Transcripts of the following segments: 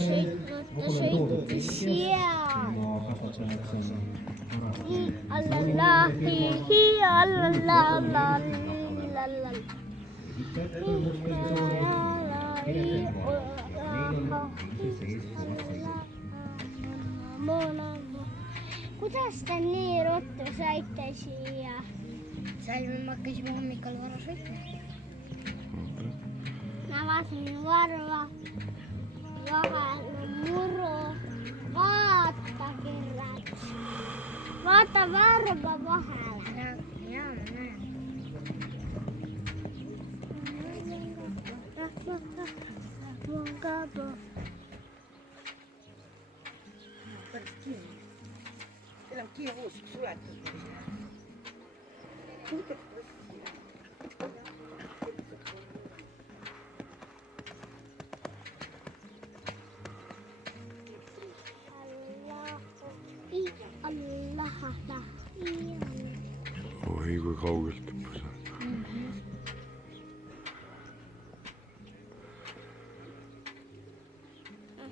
sõitis seal. Allallahi, allallahi. Kuidas te nii ruttu saite siia? Saime, me hakkasime hommikul vara sõitma. Ma vaatasin varva, vahel muru, vaata kirjad. Vaata varba vahele. Jaa, ma näen. Päris kinni. Teil on kiiruus suletud. Oi, kui kaugelt hüppas.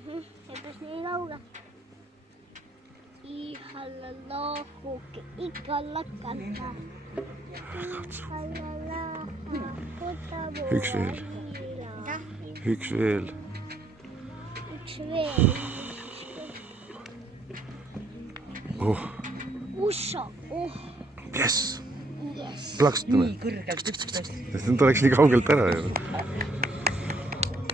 Hüppas nii kaugel. Ihallallahu, ikka lakata. Üks veel. Üks veel. Üks veel. Oh, Usso, yes! yes. Plaksutame. Nii kõrgelt hüppas. Sest nüüd oleks nii kaugelt ära ju.